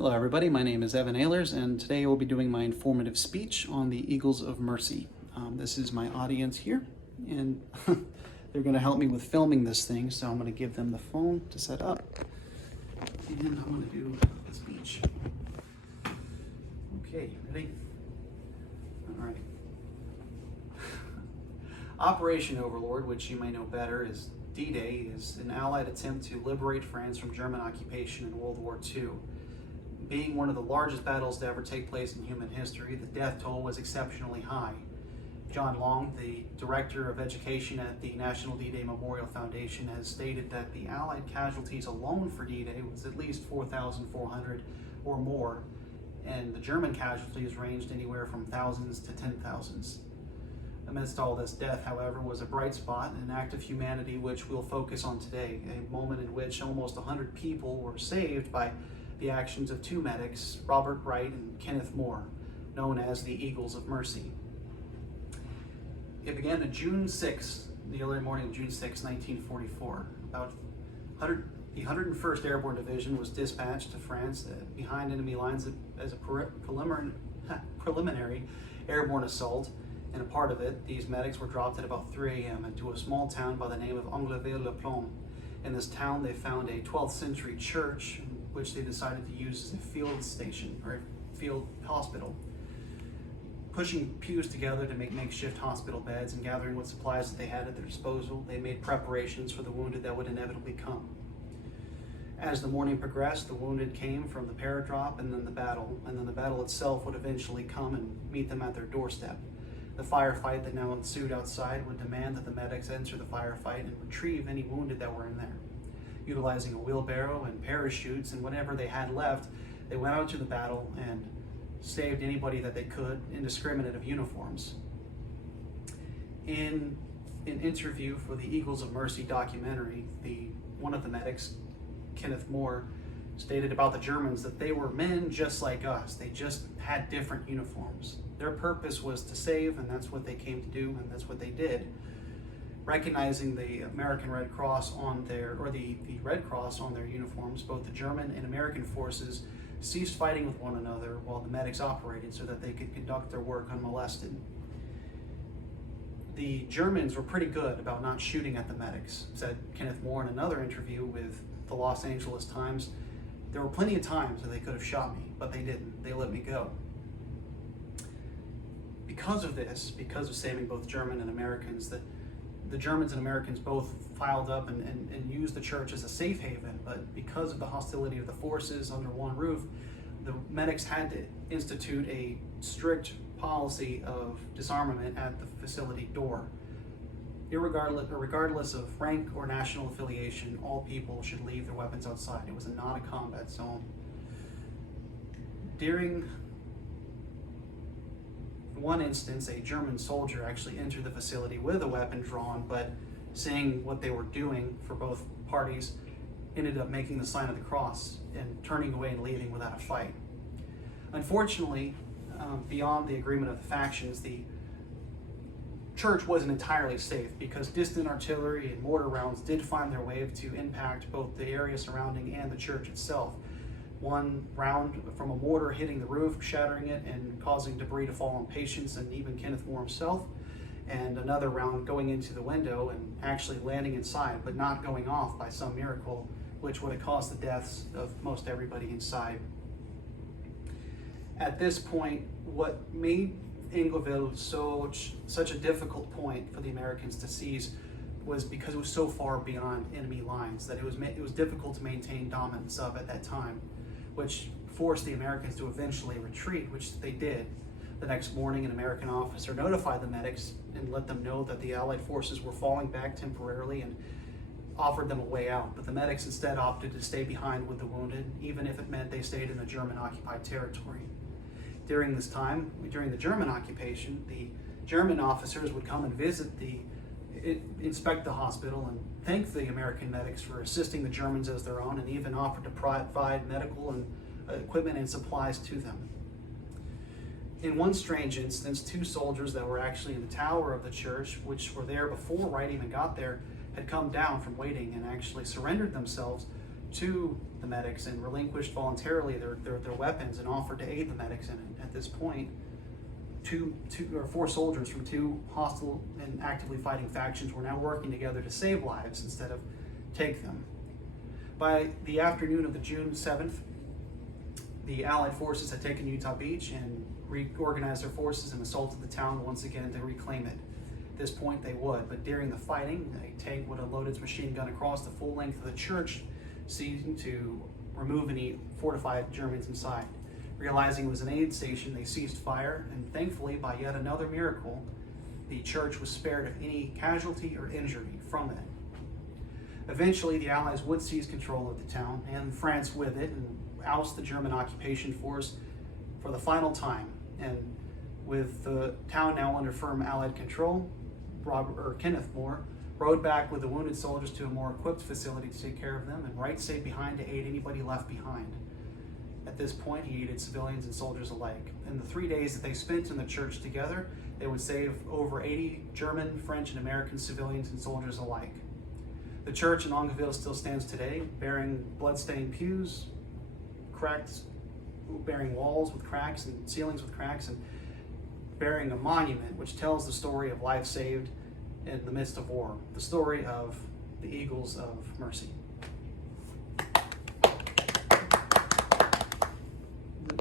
Hello everybody, my name is Evan Ehlers and today we'll be doing my informative speech on the Eagles of Mercy. This is my audience here and they're going to help me with filming this thing, so I'm going to give them the phone to set up and I'm going to do the speech. Okay, ready? Alright. Operation Overlord, which you may know better as D-Day, is an Allied attempt to liberate France from German occupation in World War II. Being one of the largest battles to ever take place in human history, the death toll was exceptionally high. John Long, the Director of Education at the National D-Day Memorial Foundation, has stated that the Allied casualties alone for D-Day was at least 4,400 or more, and the German casualties ranged anywhere from thousands to 10,000s. Amidst all this death, however, was a bright spot, an act of humanity which we'll focus on today, a moment in which almost 100 people were saved by the actions of two medics, Robert Wright and Kenneth Moore, known as the Eagles of Mercy. It began on June 6, the early morning of June 6, 1944. The 101st Airborne Division was dispatched to France behind enemy lines as a preliminary airborne assault, and a part of it, these medics were dropped at about 3 a.m. into a small town by the name of Anglaville-le-Plomb. In this town, they found a 12th century church, which they decided to use as a field station or a field hospital. Pushing pews together to make makeshift hospital beds and gathering what supplies that they had at their disposal, they made preparations for the wounded that would inevitably come. As the morning progressed, the wounded came from the paradrop and then the battle itself would eventually come and meet them at their doorstep. The firefight that now ensued outside would demand that the medics enter the firefight and retrieve any wounded that were in there. Utilizing a wheelbarrow and parachutes and whatever they had left, they went out to the battle and saved anybody that they could, indiscriminate of uniforms. In an interview for the Eagles of Mercy documentary, one of the medics, Kenneth Moore, stated about the Germans that they were men just like us. They just had different uniforms. Their purpose was to save, and that's what they came to do, and that's what they did. Recognizing the American Red Cross on their, or the Red Cross on their uniforms, both the German and American forces ceased fighting with one another while the medics operated so that they could conduct their work unmolested. The Germans were pretty good about not shooting at the medics, said Kenneth Moore in another interview with the Los Angeles Times. There were plenty of times that they could have shot me, but they didn't. They let me go. Because of this, because of saving both German and Americans, the Germans and Americans both filed up and used the church as a safe haven, but because of the hostility of the forces under one roof, the medics had to institute a strict policy of disarmament at the facility door. Regardless of rank or national affiliation, all people should leave their weapons outside. It was not a combat zone. During one instance, a German soldier actually entered the facility with a weapon drawn, but seeing what they were doing for both parties, ended up making the sign of the cross and turning away and leaving without a fight. Unfortunately, beyond the agreement of the factions, the church wasn't entirely safe because distant artillery and mortar rounds did find their way to impact both the area surrounding and the church itself. One round from a mortar hitting the roof, shattering it and causing debris to fall on patients and even Kenneth Moore himself, and another round going into the window and actually landing inside, but not going off by some miracle, which would have caused the deaths of most everybody inside. At this point, what made Anglaville such a difficult point for the Americans to seize was because it was so far beyond enemy lines that it was difficult to maintain dominance of at that time, which forced the Americans to eventually retreat, which they did. The next morning, an American officer notified the medics and let them know that the Allied forces were falling back temporarily and offered them a way out. But the medics instead opted to stay behind with the wounded, even if it meant they stayed in the German-occupied territory. During this time, during the German occupation, the German officers would come and inspect the hospital and thank the American medics for assisting the Germans as their own, and even offered to provide medical and equipment and supplies to them. In one strange instance, two soldiers that were actually in the tower of the church, which were there before Wright even got there, had come down from waiting and actually surrendered themselves to the medics and relinquished voluntarily their weapons and offered to aid the medics in it. At this point, four soldiers from two hostile and actively fighting factions were now working together to save lives instead of take them. By the afternoon of the June 7th, the Allied forces had taken Utah Beach and reorganized their forces and assaulted the town once again to reclaim it. At this point they would, but during the fighting, a tank would have loaded its machine gun across the full length of the church, seeking to remove any fortified Germans inside. Realizing it was an aid station, they ceased fire, and thankfully, by yet another miracle, the church was spared of any casualty or injury from it. Eventually, the Allies would seize control of the town, and France with it, and oust the German occupation force for the final time. And with the town now under firm Allied control, Kenneth More rode back with the wounded soldiers to a more equipped facility to take care of them, and Wright stayed behind to aid anybody left behind. At this point, he aided civilians and soldiers alike. In the 3 days that they spent in the church together, they would save over 80 German, French, and American civilians and soldiers alike. The church in Longueville still stands today, bearing blood-stained pews, bearing walls with cracks and ceilings with cracks, and bearing a monument which tells the story of life saved in the midst of war, the story of the Eagles of Mercy.